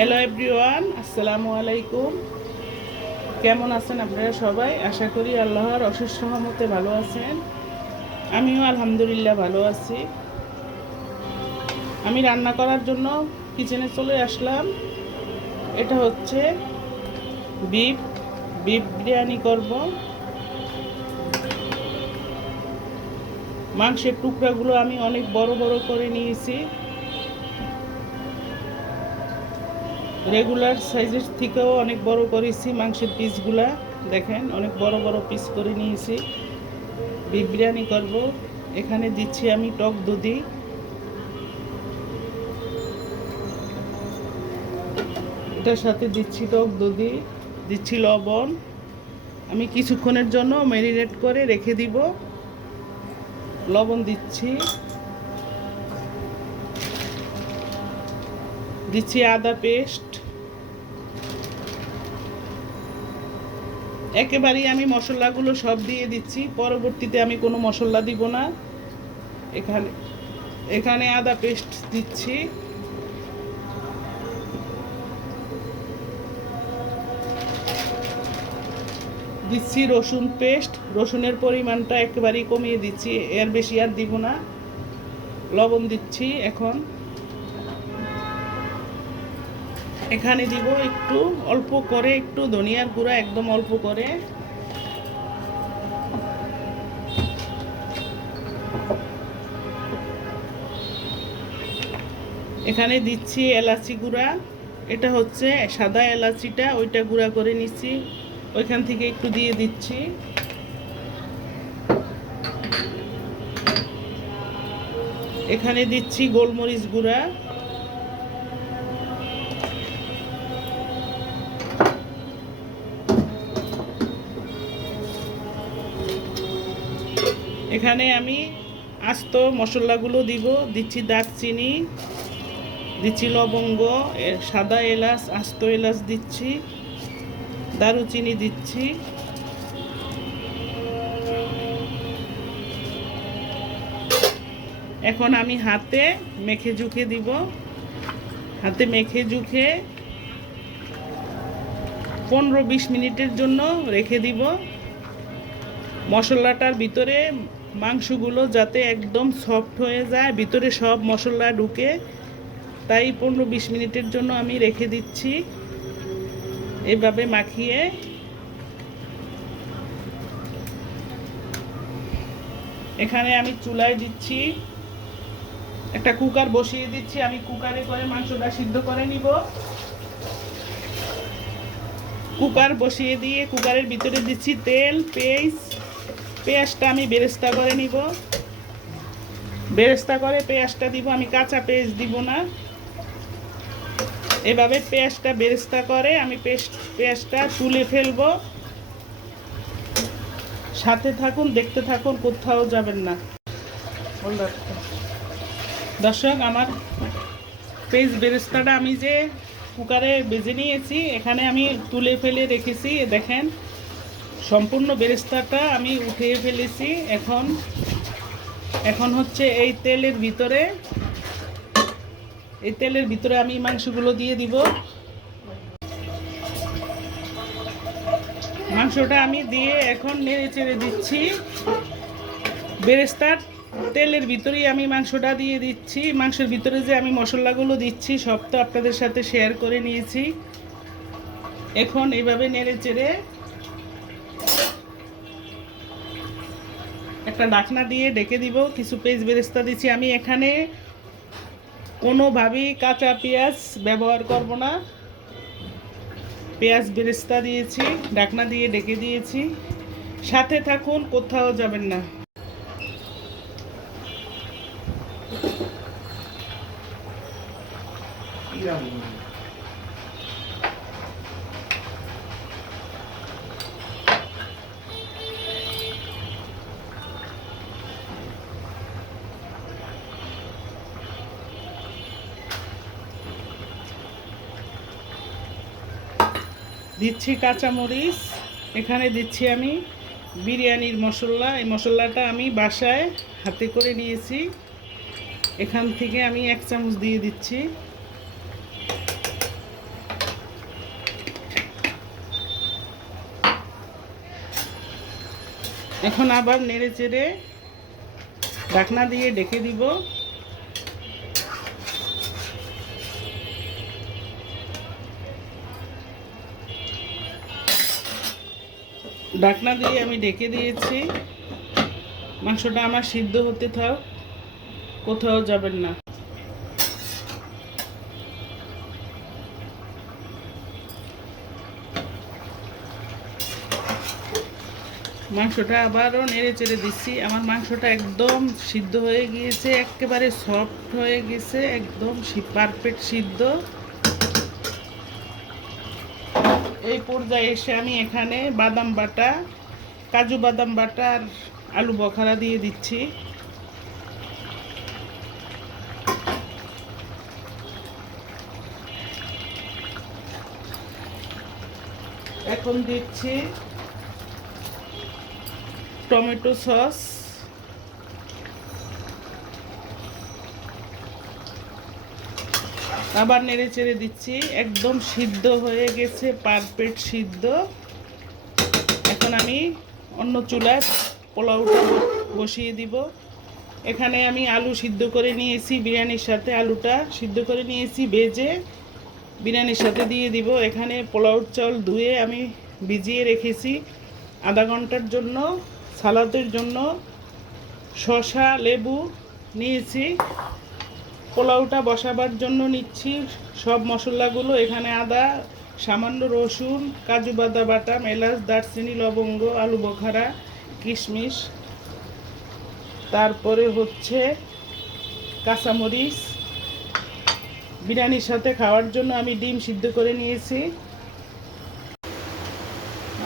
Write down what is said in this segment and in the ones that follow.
Hello everyone, আসসালামু আলাইকুম। কেমন আছেন আপনারা সবাই? আশা করি আল্লাহর অশেষ রহমতে ভালো আছেন। আমিও আলহামদুলিল্লাহ ভালো আছি। আমি রান্না করার জন্য কিচেনে চলে আসলাম। এটা হচ্ছে বিফ বিরিয়ানি করব। মাংসের টুকরাগুলো আমি অনেক বড় বড় করে নিয়েছি। রেগুলার সাইজের থেকেও অনেক বড় করেছি মাংসের পিসগুলা। দেখেন, অনেক বড় বড় পিস করে নিয়েছি। বিফ বিরিয়ানি করব। এখানে দিচ্ছি আমি টক দধি, এটার সাথে দিচ্ছি টক দধি, দিচ্ছি লবণ। আমি কিছুক্ষণের জন্য ম্যারিনেট করে রেখে দিব। লবণ দিচ্ছি আদা পেস্ট। একেবারেই আমি মশলাগুলো সব দিয়ে দিচ্ছি, পরবর্তীতে আমি কোনো মশলা দিব না। এখানে আদা পেস্ট দিচ্ছি, দিচ্ছি রসুন পেস্ট। রসুনের পরিমাণটা একেবারেই কমিয়ে দিচ্ছি, এর বেশি আর দিব না। লবণ দিচ্ছি। এখন এখানে দিব একটু অল্প করে একটু ধনিয়ার গুঁড়া, একদম অল্প করে। এখানে দিচ্ছি এলাচি গুঁড়া। এটা হচ্ছে সাদা এলাচিটা, ওইটা গুঁড়া করে নিচ্ছি, ওইখান থেকে একটু দিয়ে দিচ্ছি। এখানে দিচ্ছি গোলমরিচ গুঁড়া। এখানে আমি আস্ত মশলাগুলো দিচ্ছি দারচিনি, দিচ্ছি লবঙ্গ, সাদা এলাচ, আস্ত এলাচ দিচ্ছি, দারুচিনি দিচ্ছি। এখন আমি হাতে মেখে ঝুঁকে দিব। হাতে মেখে ঝুঁকে 15-20 মিনিটের জন্য রেখে দিব। মশলাটার ভিতরে মাংসগুলো যাতে একদম সফট হয়ে যায়, ভিতরে সব মশলা ঢুকে, তাই 15-20 মিনিটের জন্য আমি রেখে দিচ্ছি এভাবে মাখিয়ে। এখানে আমি চুলায় দিচ্ছি, একটা কুকার বসিয়ে দিচ্ছি। আমি কুকারে করে মাংসটা সিদ্ধ করে নিব। কুকার বসিয়ে দিয়ে কুকারের ভিতরে দিচ্ছি তেল, পেঁয়াজটা আমি বেরেস্তা করে নিব। বেরেস্তা করে পেঁয়াজটা দিব, আমি কাঁচা পেঁয়াজ দিব না। এভাবে পেঁয়াজটা বেরেস্তা করে আমি পেঁয়াজটা তুলে ফেলবো। সাথে থাকুন, দেখতে থাকুন, কোথাও যাবেন না। দর্শক, আমার পেঁয়াজ বেরেস্তাটা আমি যে কুকারে ভেজে নিয়েছি, এখানে আমি তুলে ফেলে রেখেছি। দেখেন, সম্পূর্ণ বেরেস্তাটা আমি উঠিয়ে ফেলেছি। এখন হচ্ছে এই তেলের ভিতরে আমি মাংসগুলো দিয়ে দিব। মাংসটা আমি দিয়ে এখন নেড়ে চেড়ে দিচ্ছি। বেরেস্তার তেলের ভিতরেই আমি মাংসটা দিয়ে দিচ্ছি। মাংসের ভিতরে যে আমি মশলাগুলো দিচ্ছি সব তো আপনাদের সাথে শেয়ার করে নিয়েছি। এখন এইভাবে নেড়ে চেড়ে একটা ঢাকনা দিয়ে ঢেকে দিব। কিছু পেঁয়াজ বেরেস্তা দিচ্ছি আমি। এখানে কোনোভাবেই কাঁচা পেঁয়াজ ব্যবহার করব না। পেঁয়াজ বেরেস্তা দিয়েছি, ঢাকনা দিয়ে ঢেকে দিয়েছি। সাথে থাকুন, কোথাও যাবেন না। দিচ্ছি কাঁচামরিচ। এখানে দিচ্ছি আমি বিরিয়ানির মশলা। এই মশলাটা আমি বাসায় হাতে করে নিয়েছি। এখান থেকে আমি 1 চামচ দিয়ে দিচ্ছি। এখন আবার নেড়ে চেড়ে ঢাকনা দিয়ে ঢেকে দিব। ঢাকনা দিয়ে আমি ঢেকে দিয়েছি। মাংসটা আমার সিদ্ধ হতে থাক, কোথাও যাবেন না। মাংসটা আবারও নেড়ে চেড়ে দিচ্ছি। আমার মাংসটা একদম সিদ্ধ হয়ে গিয়েছে, একেবারে সফট হয়ে গেছে, একদম পারফেক্ট সিদ্ধ। এই পর্যায়ে এসে আমি এখানে বাদাম বাটা, কাজু বাদাম বাটা আর আলু বখারা দিয়ে দিচ্ছি। এখন দিচ্ছি টমেটো সস, আবার নেড়ে চেড়ে দিচ্ছি। একদম সিদ্ধ হয়ে গেছে, পারফেক্ট সিদ্ধ। এখন আমি অন্য চুলায় পোলাওটা বসিয়ে দিব। এখানে আমি আলু সিদ্ধ করে নিয়েছি, বিরিয়ানির সাথে আলুটা সিদ্ধ করে নিয়েছি, ভেজে বিরিয়ানির সাথে দিয়ে দিব। এখানে পোলাওর চাল ধুয়ে আমি ভিজিয়ে রেখেছি আধা ঘন্টার জন্য। সালাদের জন্য শসা লেবু নিয়েছি। পোলাওটা বসাবার জন্য নিচ্ছি সব মশলাগুলো। এখানে আদা, সামান্য রসুন, কাজু বাদাম বাটা, এলাচ, দারচিনি, লবঙ্গ, আলু বখারা, কিশমিশ, তারপরে হচ্ছে কাঁচামরিচ। বিরিয়ানির সাথে খাওয়ার জন্য আমি ডিম সিদ্ধ করে নিয়েছি।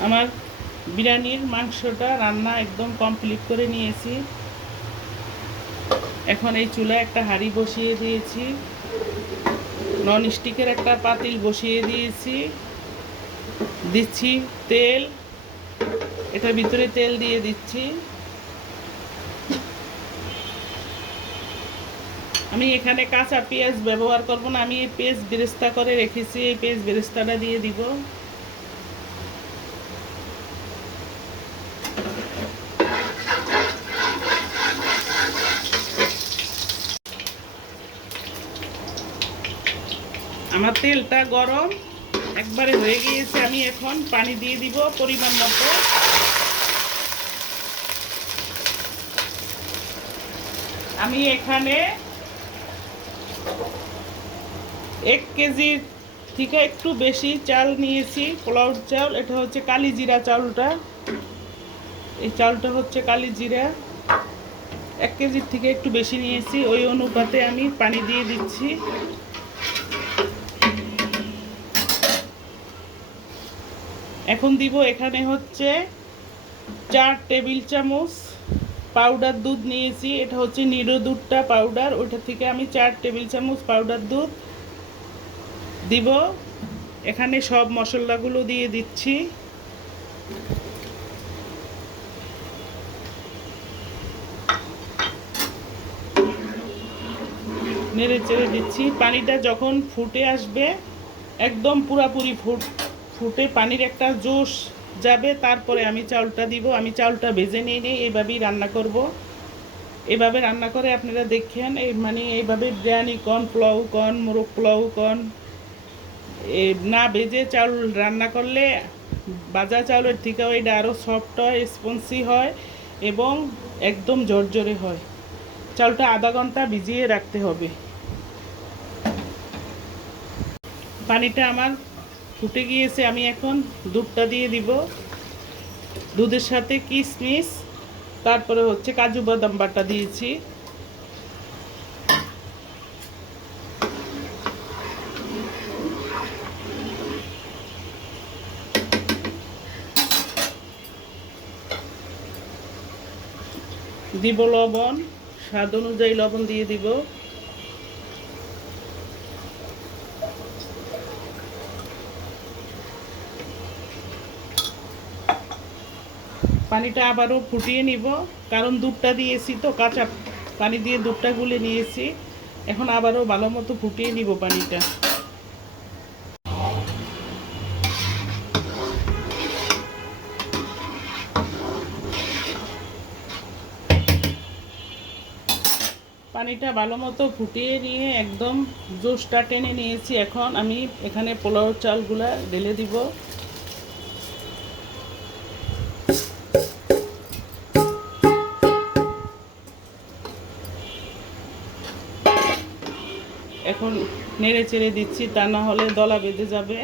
আমার বিরিয়ানির মাংসটা রান্না একদম কমপ্লিট করে নিয়েছি। এখন এই চুলায় একটা হাঁড়ি বসিয়ে দিয়েছি, নন স্টিকের একটা পাতিল বসিয়ে দিয়েছি। দিচ্ছি তেল, এটার ভিতরে তেল দিয়ে দিচ্ছি। আমি এখানে কাঁচা পেঁয়াজ ব্যবহার করব না, আমি এই পেঁয়াজ বেরেস্তা করে রেখেছি, এই পেঁয়াজ বেরেস্তাটা দিয়ে দিব। আমার তেলটা গরম একবারে হয়ে গিয়েছে, আমি এখন পানি দিয়ে দিব পরিমাণ মতো। আমি এখানে 1 কেজি থেকে একটু বেশি চাল নিয়েছি, পোলাওর চাল। এটা হচ্ছে কালি জিরা চাউলটা, এই চালটা হচ্ছে কালি জিরা। 1 কেজির থেকে একটু বেশি নিয়েছি, ওই অনুপাতে আমি পানি দিয়ে দিচ্ছি। এখন দিব এখানে হচ্ছে 4 টেবিল চামচ পাউডার দুধ নিয়েছি। এটা হচ্ছে নিরো দুধটা পাউডার, ওটা থেকে আমি 4 টেবিল চামচ পাউডার দুধ দিব। এখানে সব মশলাগুলো দিয়ে দিচ্ছি। নেড়ে চেড়ে দিচ্ছি। পানিটা যখন ফুটে আসবে, একদম পুরাপুরি ফুটে পানির একটা জোশ যাবে, তারপরে আমি চাউলটা দিব। আমি চাউলটা ভেজে নিয়ে নিই, এইভাবেই রান্না করব। এভাবে রান্না করে আপনারা দেখেন, মানে এইভাবে বিরিয়ানি কন, পোলাও কন, মোরগ পোলাও কন, না ভেজে চাউল রান্না করলে ভাজা চাউলের থেকেও এটা আরও সফট হয়, স্পঞ্জি হয় এবং একদম ঝরঝরে হয়। চাউলটা আধা ঘন্টা ভিজিয়ে রাখতে হবে। পানিটা আমার ফুটে গিয়েছে, আমি এখন দুধটা দিয়ে দিব। দুধের সাথে কিশমিশ, তারপরে হচ্ছে কাজু বাদাম বাটা দিয়েছি। দিব লবণ, স্বাদ অনুযায়ী লবণ দিয়ে দিব। পানিটা আবারও ফুটিয়ে নিব, কারণ দুধটা দিয়েছি তো, কাঁচা পানি দিয়ে দুধটা গুলে নিয়েছি। এখন আবারও ভালো মতো ফুটিয়ে নিব পানিটা। পানিটা ভালো মতো ফুটিয়ে নিয়ে একদম জুসটা টেনে নিয়েছি। এখন আমি এখানে পোলাও চালগুলা ঢেলে দিব। এখন নেড়ে চেড়ে দিচ্ছি, তা না হলে দলা বেঁধে যাবে।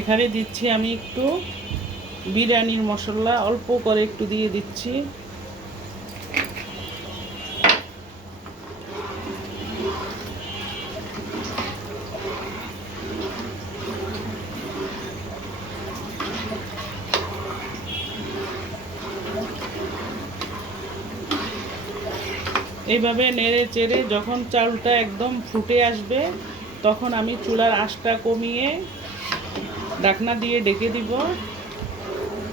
এখানে দিচ্ছি আমি একটু বিরিয়ানির মশলা, অল্প করে একটু দিয়ে দিচ্ছি। এইভাবে নেড়ে চেড়ে যখন চালটা একদম ফুটে আসবে, তখন আমি চুলার আঁচটা কমিয়ে ঢাকনা দিয়ে ঢেকে দিব।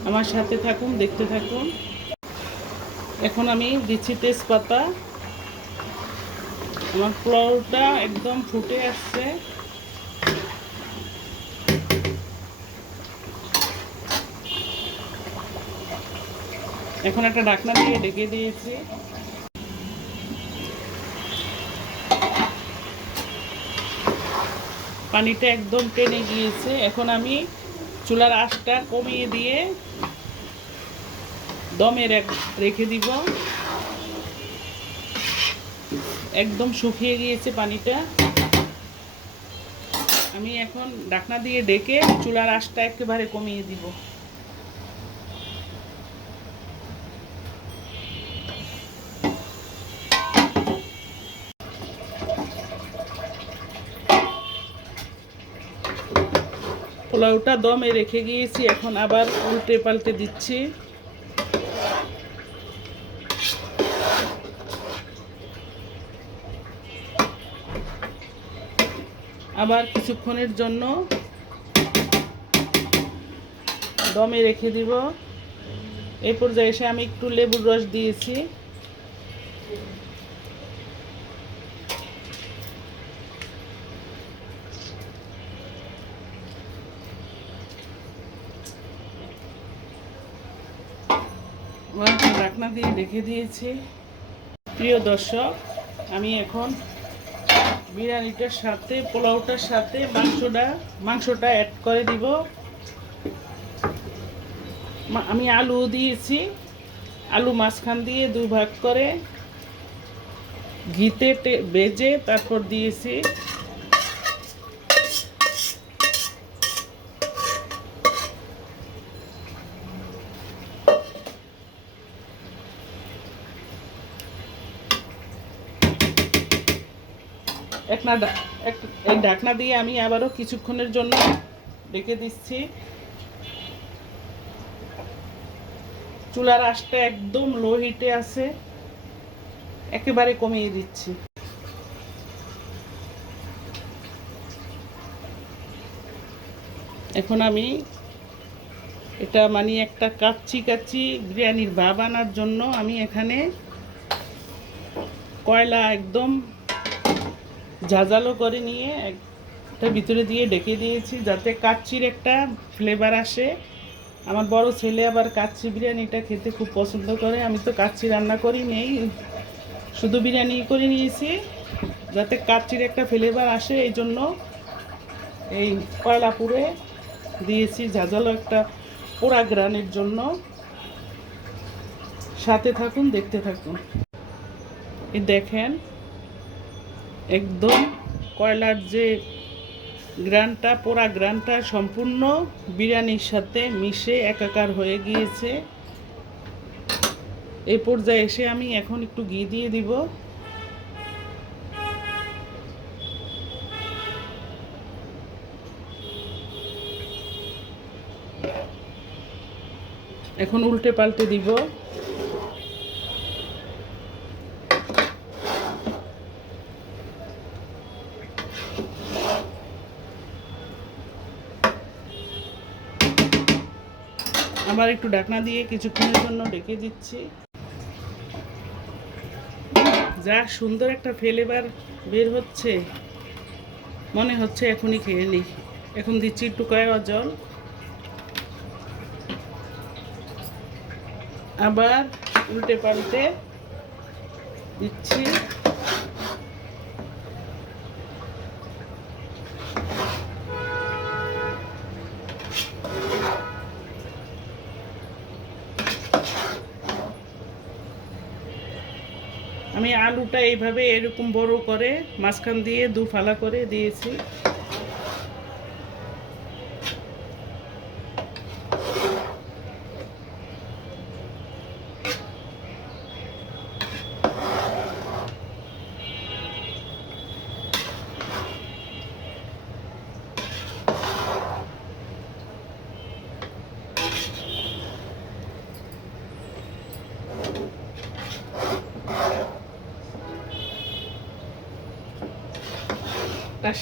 আমার সাথে থাকুন, দেখতে থাকুন। এখন আমি দিচ্ছি তেজপাতা। আমার পোলাওটা একদম ফুটে আসছে। এখন একটা ঢাকনা দিয়ে ঢেকে দিয়েছি। পানিটা একদম টেনে গিয়েছে। এখন আমি চুলার আঁচটা কমিয়ে দিয়ে দমে রেখে দিব। একদম শুকিয়ে গিয়েছে পানিটা। আমি এখন ঢাকনা দিয়ে ঢেকে চুলার আঁচটা একেবারে কমিয়ে দিব। পোলাওটা দমে রেখে গিয়েছি, এখন আবার উল্টে পাল্টে দিচ্ছি। আবার কিছুক্ষণের জন্য দমে রেখে দিব। এই পর্যায়ে এসে আমি একটু লেবুর রস দিয়েছি। ঢাকনা দিয়ে রেখে দিয়েছি। প্রিয় দর্শক, আমি এখন বিরিয়ানিটার সাথে পোলাওটার সাথে মাংসটা অ্যাড করে দিব। আমি আলু দিয়েছি। আলু মাঝখান দিয়ে দুই ভাগ করে ঘিতে ভেজে তারপর দিয়েছি। এই ঢাকনা দিয়ে আমি আবারও কিছুক্ষণের জন্য রেখে দিচ্ছি। চুলার আঁচটা একদম লো হিটে আছে, একেবারে কমিয়ে দিচ্ছি। এখন আমি এটা মানে একটা কাচ্চি কাচ্চি বিরিয়ানির ভাব আনার জন্য আমি এখানে কয়লা একদম ঝাঁঝালো করে নিয়ে একটা ভিতরে দিয়ে ঢেকে দিয়েছি, যাতে কাচ্চির একটা ফ্লেভার আসে। আমার বড় ছেলে আবার কাচ্চি বিরিয়ানিটা খেতে খুব পছন্দ করে। আমি তো কাচ্চি রান্না করি নেই, শুধু বিরিয়ানি করে নিয়েছি, যাতে কাচ্চির একটা ফ্লেভার আসে। এই জন্য এই কয়লা পুড়ে দিয়েছি ঝাঁঝালো একটা পোড়া গ্রানের জন্য। সাথে থাকুন, দেখতে থাকুন। এই দেখেন, একদম কয়লার যে গ্রানটা, পোড়া গ্রানটা সম্পূর্ণ বিরিয়ানির সাথে মিশে একাকার হয়ে গিয়েছে। এই পর্যায়ে এসে আমি এখন একটু ঘি দিয়ে দিব। এখন উল্টে পাল্টে দিব। আবার একটু ঢাকনা দিয়ে কিছুক্ষণের জন্য ঢেকে দিচ্ছি। যা সুন্দর একটা ফ্লেভার বের হচ্ছে, মনে হচ্ছে এখনই খেয়ে নিই। এখন দিচ্ছি একটু কয়েক জল, আবার উল্টে পাল্টে দিচ্ছি। আমি আলুটা এইভাবে এরকম বড় করে মাঝখান দিয়ে দু ফালা করে দিয়েছি।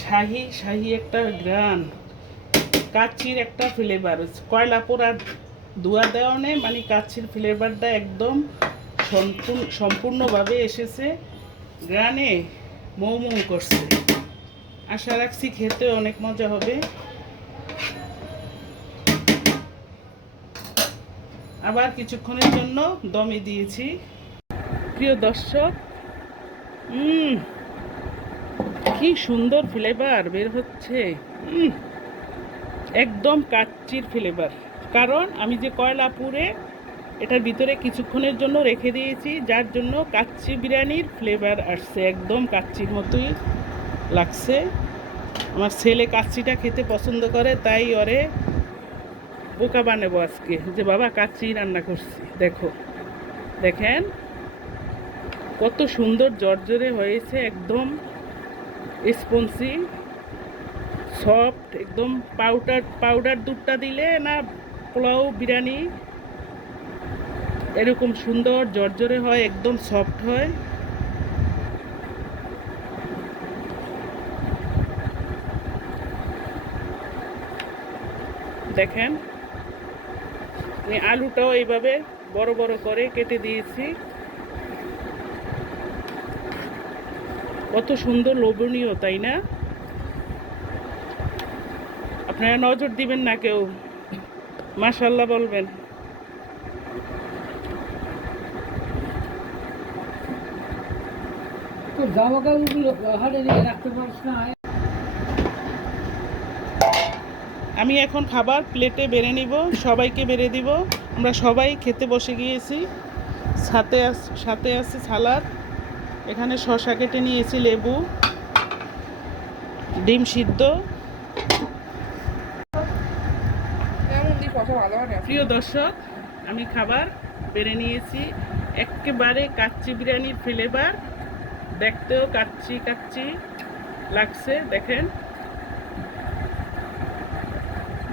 শাহি শাহি একটা গ্রান, কাচ্চির একটা ফ্লেভার, কয়লা পোড়া ধোয়া দেওয়া নেই, মানে কাচ্চির ফ্লেভারটা একদম সম্পূর্ণভাবে এসেছে, গ্রানে মৌ মৌ করছে। আশা রাখছি খেতে অনেক মজা হবে। আবার কিছুক্ষণের জন্য দমে দিয়েছি। প্রিয় দর্শক, কি সুন্দর ফ্লেভার বের হচ্ছে, একদম কাচ্চির ফ্লেভার। কারণ আমি যে কয়লা পুড়ে এটার ভিতরে কিছুক্ষণের জন্য রেখে দিয়েছি, যার জন্য কাচ্চি বিরিয়ানির ফ্লেভার আসছে, একদম কাচ্চির মতোই লাগছে। আমার ছেলে কাচ্চিটা খেতে পছন্দ করে, তাই ওরে বোকা বানাবো আজকে যে বাবা কাচ্চি রান্না করছি। দেখেন কত সুন্দর জর্জরে হয়েছে, একদম স্পঞ্জি সফট, একদম পাউডার দুধটা দিলে না পোলাও বিরিয়ানি এরকম সুন্দর জর্জরে হয়, একদম সফট হয়। দেখেন আমি আলুটাও এইভাবে বড় বড় করে কেটে দিয়েছি, কত সুন্দর লোভনীয়, তাই না? আপনারা নজর দিবেন না কেউ, মাশাআল্লাহ বলবেন। আমি এখন খাবার প্লেটে বেড়ে নিব, সবাইকে বেড়ে দিব। আমরা সবাই খেতে বসে গিয়েছি। সাথে আছে সালাদ, এখানে শসা কেটে নিয়েছি, লেবু, ডিম সিদ্ধ। প্রিয় দর্শক, আমি খাবার বেড়ে নিয়েছি, একেবারে কাচ্চি বিরিয়ানির ফ্লেভার, দেখতেও কাচ্চি কাচ্চি লাগছে। দেখেন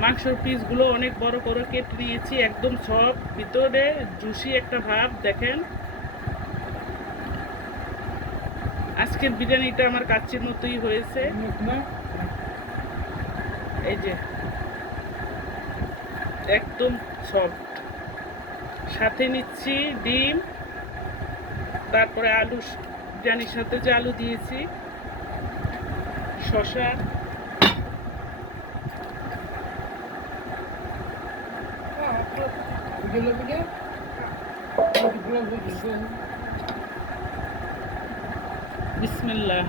মাংসের পিসগুলো অনেক বড় করে কেটে নিয়েছি, একদম সব ভিতরে জুসি একটা ভাব। দেখেন আজকের বিরিয়ানিটা আমার কাচ্চির মতোই হয়েছে। এই যে একদম সফট, সাথে নিচ্ছি ডিম, তারপরে আলু, বিরিয়ানির সাথে যে আলু দিয়েছি, শসা, বিসমিল্লাহ।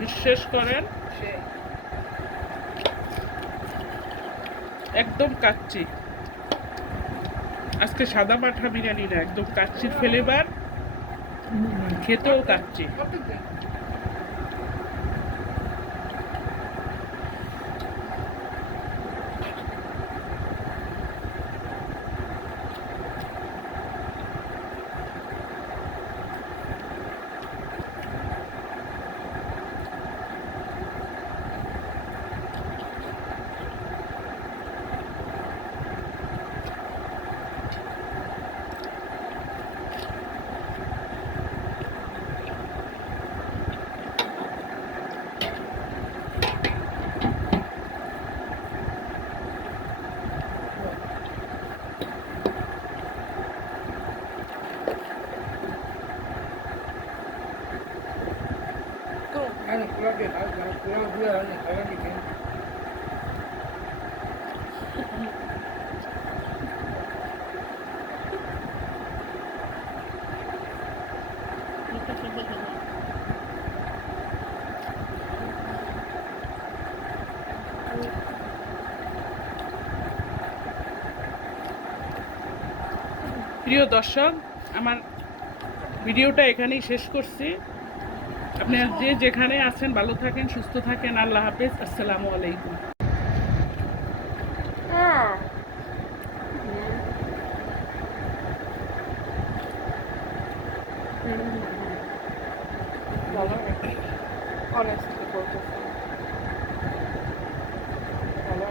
বিশ্বাস করেন একদম কাচ্চি, আজকে সাদা পাঠা বিরিয়ানি না, একদম কাচ্চির ফ্লেভার, খেতেও কাচ্চি। প্রিয় দর্শক, আমার ভিডিওটা এখানেই শেষ করছি। আপনারা যে যেখানে আছেন ভালো থাকেন, সুস্থ থাকেন। আল্লাহ হাফেজ। আসসালামু আলাইকুম। ভালো অনেস্টলি বলতেছি ভালো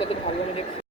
কত ভালো দেখছি